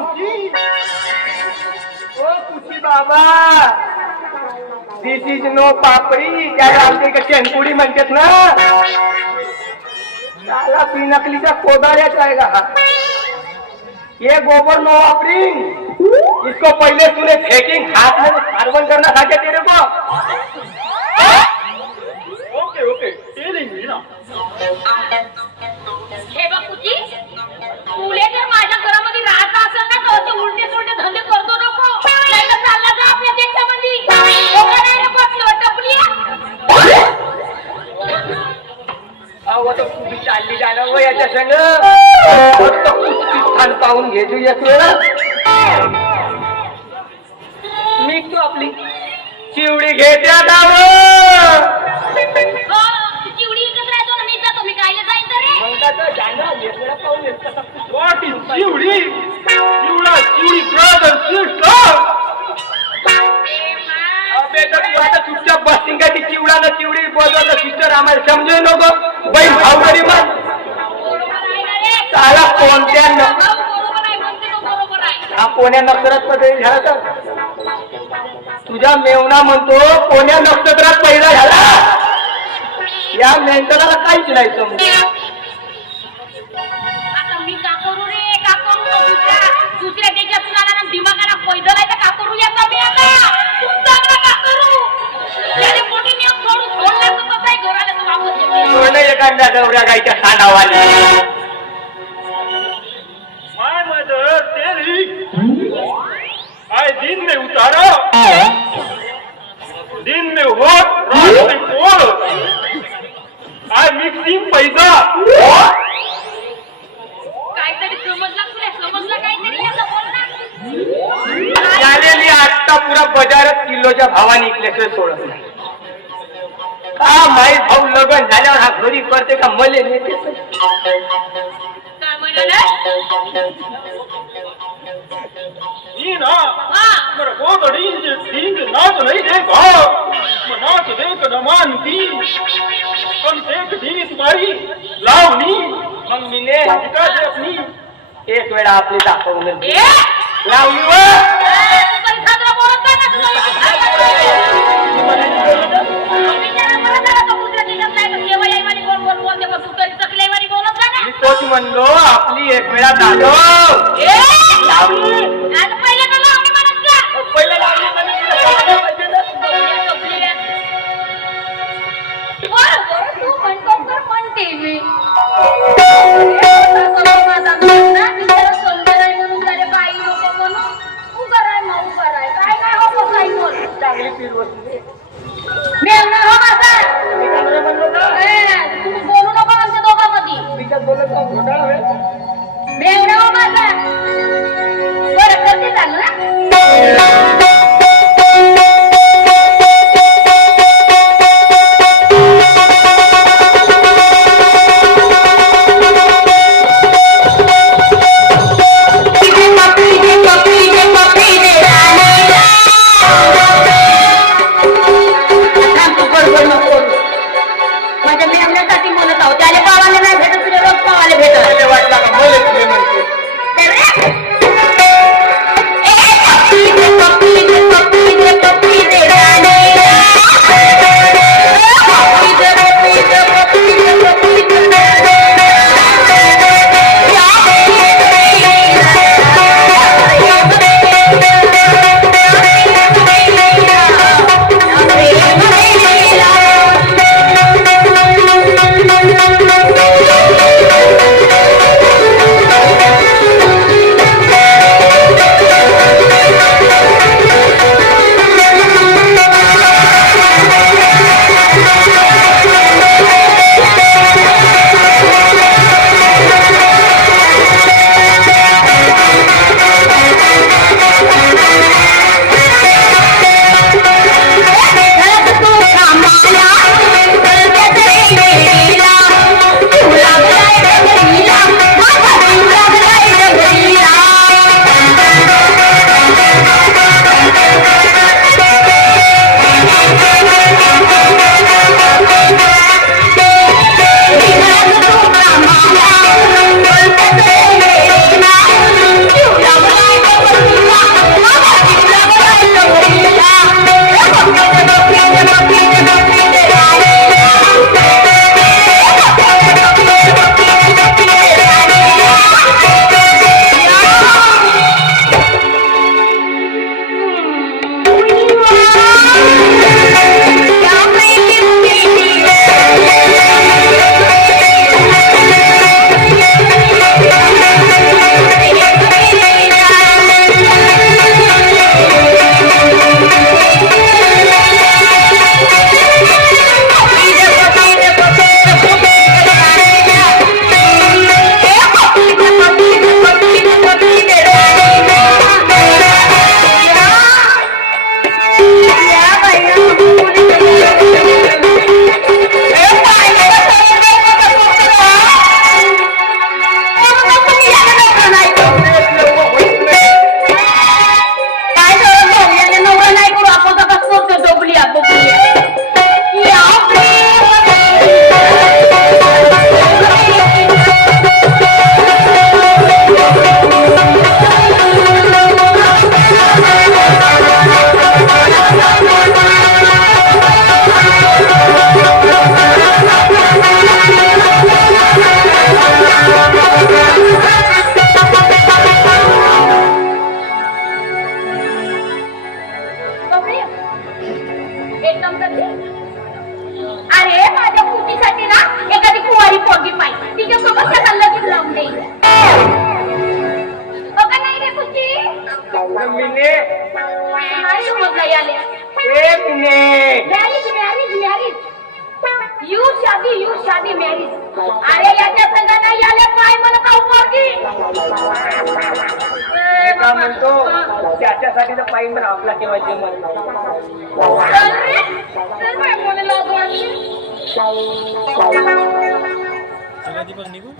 ओ कुशी बाबा, दिस is no पापडी, त्याला आमच्या इकडे शेणपुडी म्हणतात ना. साला पिनकलीचा कोदाड्याच आहे का हा. ये गोबर नो वापरिंग, इसको पहले तूने फेंकिंग हाथ में कार्बन करना था क्या तेरे को. ओके ओके टेलिंग ना. हे बापूजी, तुले जर माझ्या घरामध्ये राहत असेल ना तर ते उलटे सुलटे धंदे करतो नको. नाही तर चालला जा आपल्या देशामध्ये. नाही बसलो टपलिया. अहो तो तुम्ही चालली जाणार व याच्या संग फक्त कुस्ती स्थान पाहून घे तू एक वेळ. मी तू आपली चिवडी घेत्या गाव. हो, चिवडी इकडे राहतो ना, मी जातो. मी कायला जाईन तर रे. मंगाचं जाणार एक वेळा पाहून येत कसा. What is चिवडी? चिवडा चिवडी ब्रदर सिस्टर. अबे तर तू आता चुपचाप बसतील का. ती चिवडा ना चिवडी बोलवलं सिस्टर आम्हाला समजू नको. बहीण भाऊ गरीब बरोबर आहे ना रे. साला कोणत्या न भाऊ बरोबर आहे म्हणते तो, बरोबर आहे. हा कोण्या नक्षत्रात पदवी झाला तर तुझ्या मेवना म्हणतो कोण्या नक्षत्रात पहिला झाला. या मेंटलाला काहीच नाही समजू. आता मी का करू रे, का करू. दुसऱ्या देशातून आला ना दिमागाला पैदल आहे तर का करू. याचा मी आता चांगला का करू. त्याने मोठी नियम सोडला तर कसं आहे घराला तर वापस येते. सोडलं एखाद्या गवऱ्या गायच्या साडावाली. My mother telling I दिन में उतारा, दिन में hot, रात में cold. I mixing पैसा. काहीतरी समजलं काहीतरी याचं बोल ना. त्याने मी आत्ता पुरा बाजारात किलोच्या भावाने इकल्याशिवाय सोडत नाही. का माहीत भाऊ लग्न झाल्यावर हा घरी करते का मले नेते. काय म्हणाला. ये ना हा, मेरा बहुत अड़ी से ठीक नाच नहीं देखा. नाच देख न मानती. कम देख दी तुम्हारी लावणी. मग मीने पिता से अपनी एक वेळा आपली दाखवून ए, लावली व तू काही साजरा बोलत नाही ना. बिचारा मला जरा तो दुसऱ्या देशात नाही तर केव्हा यायवानी बोल बोल बोलते मग तू तरी चकल्यावानी बोलत नाही मी तोच म्हणलो आपली एक वेळा दाखव. ना. लावली आणि पहिले तर लावणी म्हणत जा. पहिला लावली म्हणजे तुला कळलं पाहिजे ना. बघूया चकल्या. बरोबर तू म्हणतो तर म्हणते मी. माझा ना बिचारा सुंदर आहे म्हणून त्याला बाई नको म्हणून उभं राय मग उभं राय. काय काय हो काही बोल. चांगली फिरवली. मेवणा हो माझा. मी काय म्हणलो ना तुम्ही बोलू नको आमच्या दोघांमध्ये. मी काय बोलत नाही. घोटाळा होईल. मेवणा हो माझा. मिने नाही समजला याले ए मिने marriage marriage marriage you Shaadi marriage अरे याच्या संग नाही आले काय म्हणत आहो पोरगी मी का म्हणतो त्याच्यासाठी तर पाहिजे पण आपला ठेवायचे मन तर बाय कोणी लागू